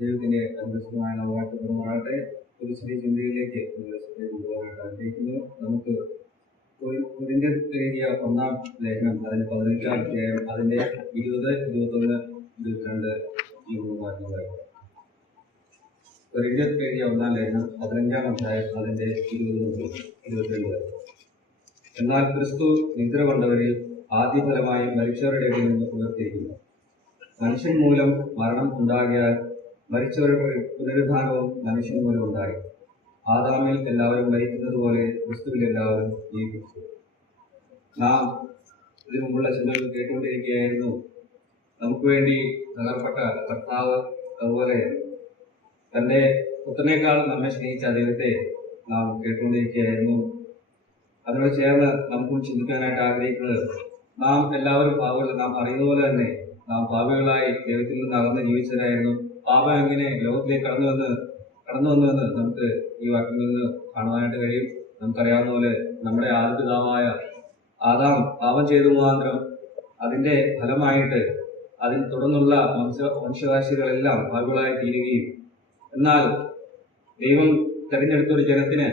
ദൈവത്തിന്റെ അനുഗ്രഹമായ നാമമാകട്ടെ. ഒരു ചെറിയ ചിന്തയിലേക്ക് നിങ്ങളെ കൊണ്ടുപോകാനായിട്ട് ആഗ്രഹിക്കുന്നു. നമുക്ക് കൊരിന്ത്യർ എഴുതിയ 1-ാം ലേഖനം അതിന്റെ 15-ാം അധ്യായം അതിന്റെ 20, 21, 22 ഈ 3 വാക്യങ്ങൾ. കൊരിന്ത്യർ എഴുതിയ 1-ാം ലേഖനം 15-ാം അധ്യായം അതിന്റെ 20 മുതൽ 22 വരെ. എന്നാൽ ക്രിസ്തു നിദ്ര കൊണ്ടവരിൽ ആദ്യഫലമായി മരിച്ചവരുടെ ഇടയിൽ നിന്ന് ഉയർത്തിയിരിക്കുന്നു. മനുഷ്യൻ മൂലം മരണം ഉണ്ടാകിയാൽ മരിച്ചവരുടെ പുനരുദ്ധാനവും മനുഷ്യൻ മൂലം ഉണ്ടായി. ആദാമിൽ എല്ലാവരും മരിക്കുന്നത് പോലെ ക്രിസ്തുവിൽ എല്ലാവരും ജീവിക്കുന്നു. നാം ഇതിനു മുമ്പുള്ള ചിന്തകൾ കേട്ടുകൊണ്ടിരിക്കുകയായിരുന്നു. നമുക്ക് വേണ്ടി തകർപ്പെട്ട കർത്താവ്, അതുപോലെ തന്റെ പുത്രനേക്കാൾ നമ്മെ സ്നേഹിച്ച ദൈവത്തെ നാം കേട്ടുകൊണ്ടിരിക്കുകയായിരുന്നു. അതിനോട് ചേർന്ന് നമുക്കും ചിന്തിക്കാനായിട്ട് ആഗ്രഹിക്കുന്നത്, നാം എല്ലാവരും പാപികൾ. നാം അറിയുന്ന പോലെ തന്നെ നാം പാപികളായി ദൈവത്തിൽ നിന്ന് അകന്ന് ജീവിച്ചവരായിരുന്നു. പാപം എങ്ങനെ ലോകത്തിലേക്ക് കടന്നു വന്നുവെന്ന് നമുക്ക് ഈ വാക്യങ്ങളിൽ നിന്ന് കാണുവാനായിട്ട് കഴിയും. നമുക്കറിയാവുന്ന പോലെ നമ്മുടെ ആദ്യപിതാവായ ആദാം പാപം ചെയ്തു മുഖാന്തരം അതിന്റെ ഫലമായിട്ട് അതിൽ തുടർന്നുള്ള വംശവാസികളെല്ലാം പാപികളായി തീരുകയും, എന്നാൽ ദൈവം തെരഞ്ഞെടുത്ത ഒരു ജനത്തിന്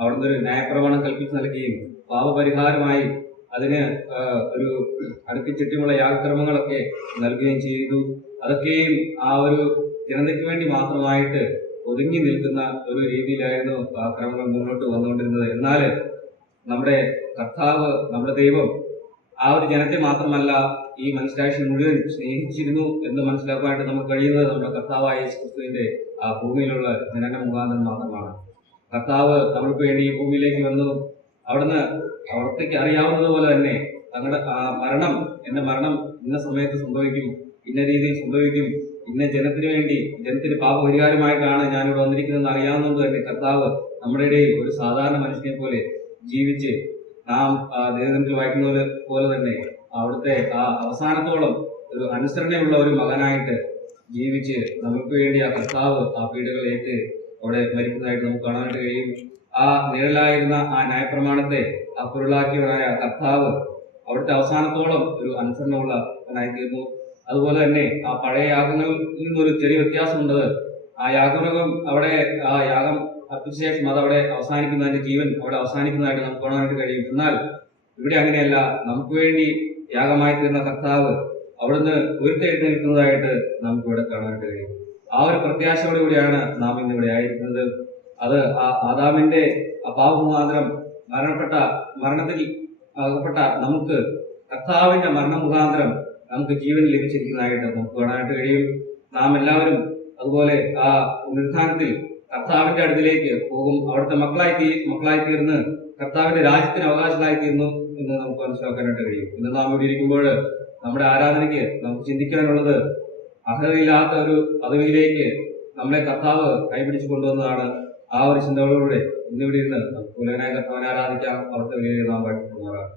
അവിടുന്ന് ഒരു ന്യായപ്രമാണം കൽപ്പിച്ചു നൽകുകയും പാപപരിഹാരമായി അതിന് ഒരു അടുക്കിച്ചുറ്റുമുള്ള യാഗക്രമങ്ങളൊക്കെ നൽകുകയും ചെയ്തു. അതൊക്കെയും ആ ഒരു ജനതയ്ക്ക് വേണ്ടി മാത്രമായിട്ട് ഒതുങ്ങി നിൽക്കുന്ന ഒരു രീതിയിലായിരുന്നു ആ ക്രമങ്ങൾ മുന്നോട്ട് വന്നുകൊണ്ടിരുന്നത്. എന്നാൽ നമ്മുടെ കർത്താവ്, നമ്മുടെ ദൈവം ആ ഒരു ജനത്തെ മാത്രമല്ല ഈ മനുഷ്യരാശി മുഴുവൻ സ്നേഹിച്ചിരുന്നു എന്ന് മനസ്സിലാക്കാനായിട്ട് നമുക്ക് കഴിയുന്നത് നമ്മുടെ കർത്താവായ യേശുക്രിസ്തുവിന്റെ ആ ഭൂമിയിലുള്ള ജനന മുഖാന്തരം മാത്രമാണ്. കർത്താവ് നമ്മൾക്ക് വേണ്ടി ഈ ഭൂമിയിലേക്ക് വന്നു. അവിടത്തേക്ക് അറിയാവുന്നത് പോലെ തന്നെ തങ്ങളുടെ മരണം, എന്റെ മരണം ഇന്ന സമയത്ത് സംഭവിക്കും, ഇന്ന രീതിയിൽ സംഭവിക്കും, ഇന്ന ജനത്തിന് വേണ്ടി, ജനത്തിന് പാപപരിഹാരമായിട്ടാണ് ഞാനിവിടെ വന്നിരിക്കുന്നതെന്ന് അറിയാവുന്നത് തന്നെ കർത്താവ് നമ്മുടെ ഇടയിൽ ഒരു സാധാരണ മനുഷ്യനെ പോലെ ജീവിച്ച്, നാം ദൈവത്തിൽ വായിക്കുന്നത് പോലെ തന്നെ അവിടുത്തെ ആ അവസാനത്തോളം ഒരു അനുസരണയുള്ള ഒരു മകനായിട്ട് ജീവിച്ച് നമുക്ക് വേണ്ടി ആ കർത്താവ് ആ പീഡകളേറ്റ് അവിടെ മരിക്കുന്നതായിട്ട് നമുക്ക് കാണാനായിട്ട് കഴിയും. ആ നിഴലായിരുന്ന ആ ന്യായപ്രമാണത്തെ ആ പൊരുളാക്കിയവനായ കർത്താവ് അവിടുത്തെ അവസാനത്തോളം ഒരു അനുസരണമുള്ളവനായിത്തീർന്നു. അതുപോലെ തന്നെ ആ പഴയ യാഗങ്ങളിൽ നിന്നൊരു ചെറിയ വ്യത്യാസമുണ്ട്. ആ യാഗമൃഗം അവിടെ, ആ യാഗം അർപ്പിച്ച ശേഷം അതവിടെ അവസാനിക്കുന്നതിന്റെ ജീവൻ അവിടെ അവസാനിക്കുന്നതായിട്ട് നമുക്ക് കാണാനായിട്ട് കഴിയും. എന്നാൽ ഇവിടെ അങ്ങനെയല്ല. നമുക്ക് വേണ്ടി യാഗമായി തീർന്ന കർത്താവ് അവിടുന്ന് ഉയർത്തെഴുന്നേൽക്കുന്നതായിട്ട് നമുക്ക് ഇവിടെ കാണാനായിട്ട് കഴിയും. ആ ഒരു പ്രത്യാശയോടുകൂടിയാണ് നാം ഇന്നിവിടെ ആയിരിക്കുന്നത്. അത് ആ ആദാമിന്റെ ആ പാപമുഖാന്തരം മരണത്തിൽ അകപ്പെട്ട നമുക്ക് കർത്താവിന്റെ മരണമുഖാന്തരം നമുക്ക് ജീവൻ ലഭിച്ചിരിക്കുന്നതായിട്ട് നമുക്ക് കാണാനായിട്ട് കഴിയും. നാം എല്ലാവരും അതുപോലെ ആ പുനരുത്ഥാനത്തിൽ കർത്താവിന്റെ അടുത്തിലേക്ക് പോകും. അവിടുത്തെ മക്കളായി തീർന്ന് കർത്താവിന്റെ രാജ്യത്തിന് അവകാശികളായി തീർന്നു എന്ന് നമുക്ക് മനസ്സിലാക്കാനായിട്ട് കഴിയും. ഇന്ന് നാം ഇവിടെ ഇരിക്കുമ്പോൾ നമ്മുടെ ആരാധനയ്ക്ക് നമുക്ക് ചിന്തിക്കാനുള്ളത്, അർഹതയില്ലാത്ത ഒരു പദവിയിലേക്ക് നമ്മളെ കർത്താവ് കൈപിടിച്ചു കൊണ്ടുവന്നതാണ്. ആ ഒരു ചിന്തകളോടെ ഇന്നിവിടെ ഇരുന്ന് നമുക്ക് കർത്താവിനെ ആരാധിക്കാം. അവിടുത്തെ വലിയ നാം പഠിക്കുന്നതാണ്.